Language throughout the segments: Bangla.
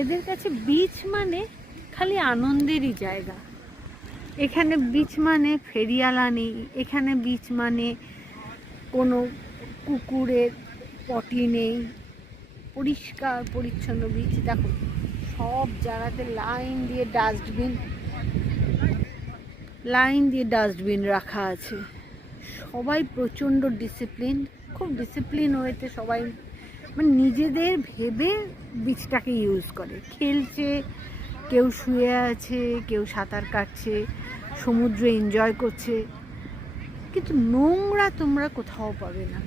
এদের কাছে বিচ মানে খালি আনন্দেরই জায়গা। এখানে বিচ মানে ফেরিওয়ালা নেই, এখানে বিচ মানে কোনো কুকুরের পটি নেই, পরিষ্কার পরিচ্ছন্ন বিচ। দেখো সব জায়গাতে লাইন দিয়ে ডাস্টবিন রাখা আছে। সবাই প্রচণ্ড ডিসিপ্লিন, খুব ডিসিপ্লিন ওয়েতে সবাই মানে নিজেদের ভেবে বিচটাকে ইউজ করে। খেলছে, কেউ শুয়ে আছে, কেউ সাঁতার কাটছে, সমুদ্র এনজয় করছে, কিন্তু নোংরা তোমরা কোথাও পাবে না।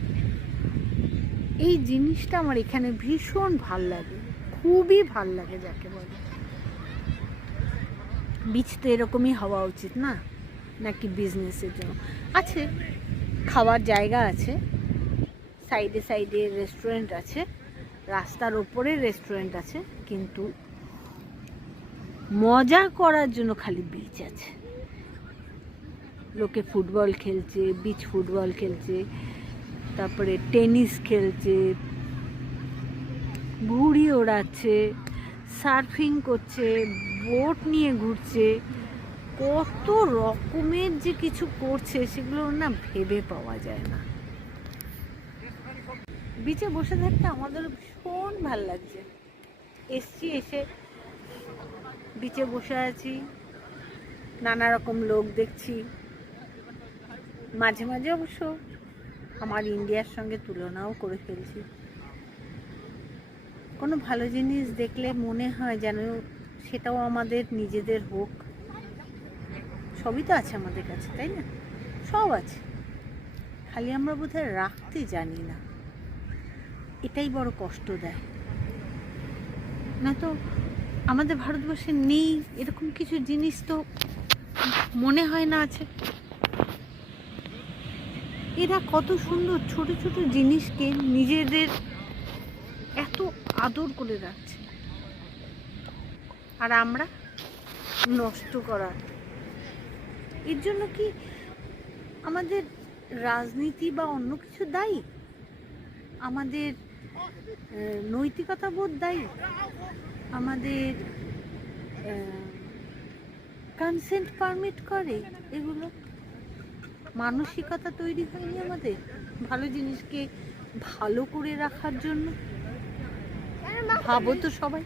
এই জিনিসটা আমার এখানে ভীষণ ভাল লাগে, খুবই ভাল লাগে যাকে বলে। বিচ তো এরকমই হওয়া উচিত না, নাকি বিজনেসের জন্য? আছে, খাওয়ার জায়গা আছে, সাইডে সাইডে রেস্টুরেন্ট আছে, রাস্তার ওপরে রেস্টুরেন্ট আছে, কিন্তু মজা করার জন্য খালি বিচ আছে। লোকে ফুটবল খেলছে, বিচ ফুটবল খেলছে, তারপরে টেনিস খেলছে, ঘুড়ি ওড়াচ্ছে, সার্ফিং করছে, বোট নিয়ে ঘুরছে, কত রকমের যে কিছু করছে সেগুলো না ভেবে পাওয়া যায় না। বিচে বসে থাকতে আমাদের ভীষণ ভাল লাগছে। এসে বিচে বসে আছি, নানা রকম লোক দেখছি। মাঝে মাঝে অবশ্য আমার ইন্ডিয়ার সঙ্গে তুলনাও করে ফেলছি। কোনো ভালো জিনিস দেখলে মনে হয় যেন সেটাও আমাদের নিজেদের হোক। সবই তো আছে আমাদের কাছে, তাই না? সব আছে, খালি আমরা বোধহয় রাখতে জানি না। এটাই বড় কষ্ট দেয়। না তো আমাদের ভারতবর্ষে নেই এরকম কিছু জিনিস তো মনে হয় না আছে। এরা কত সুন্দর ছোট ছোট জিনিসকে নিজেদের এত আদর করে রাখছে, আর আমরা নষ্ট করার। এর জন্য কি আমাদের রাজনীতি বা অন্য কিছু দায়ী? আমাদের নৈতিকতা বোধ দায়ী? আমাদের কনসেন্ট পারমিট করে? এগুলো মানসিকতা তৈরি হয়নি আমাদের ভালো জিনিসকে ভালো করে রাখার জন্য? ভাবো তো সবাই।